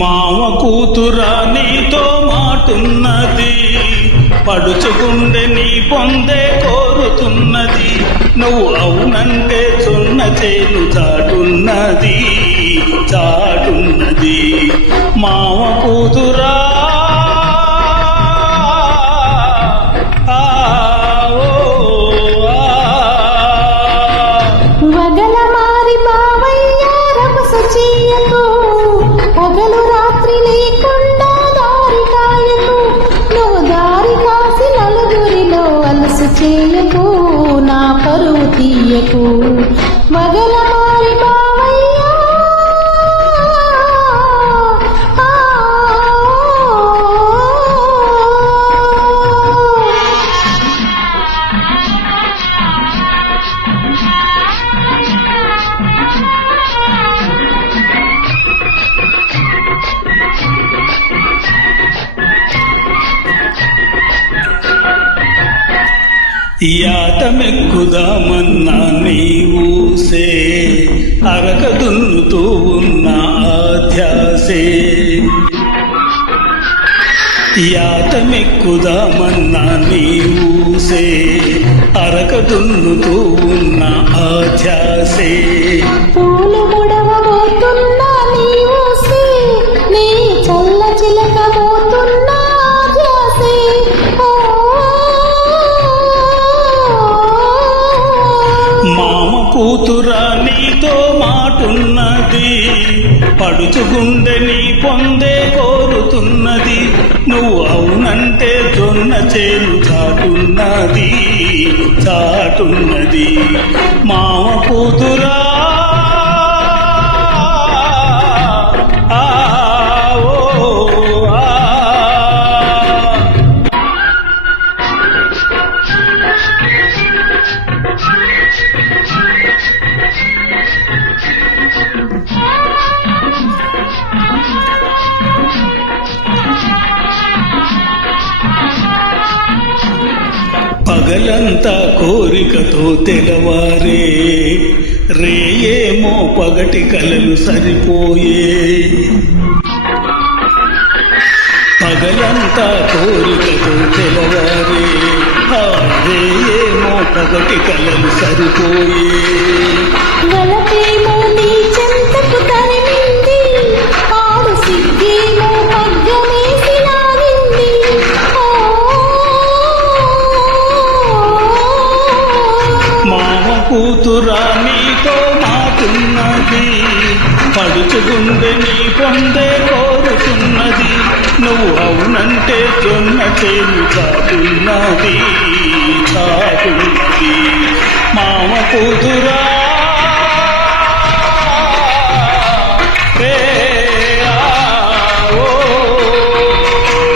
మావ కూతురా నీతో మాటున్నది, పడుచుకుండే నీ పొందే కోరుతున్నది. నువ్వు అవునంటే చున్న చేను చాటున్నది చాటున్నది. మావ కూతురా పగలు రాత్రి లేకుండా దారి కాయకు, నువ్వు దారి కాసి నలుగురిలో అలసు చేయకు, నా పరువు తీయకు. మగల మారి బావయ్యా యాతమెక్కుదామన్నా నీవూసే, అరక దున్నుతూ ఉన్న ఆధ్యాసే. యాతమెక్కుదామన్నా నీవూసే, అరక దున్నుతూ ఉన్న ఆధ్యాసే. పూలు ముడవబోతున్నా నీవూసే, నీ చల్ల చిలకబోతున్నా ఆధ్యాసే. మామ కూతురా నీతో మాటున్నది, పడుచుగుండె నీ పొందే కోరుతున్నది. నువ్వు అవునంటే జొన్న చేను చాటున్నది చాటున్నది. మామ కూతురా పగలంతా కోరికతో తెలవారే, రేయేమో పగటి కలలు సరిపోయే. పగలంతా కోరికతో తెలవారే, రేయేమో పగటి కలలు సరిపోయే. గలపేమో నీ చెంతకు తరిమింది, ఆడు సిగ్గేమో పగ్గమేసి లాగింది. మామ కూతురా నీతో మాటున్నది, పడుచుగుండె నీ పొందే కోరుతున్నది. నువ్వు అవునంటే జొన్న చేను చాటున్నది చాటున్నది. మామ కూతురా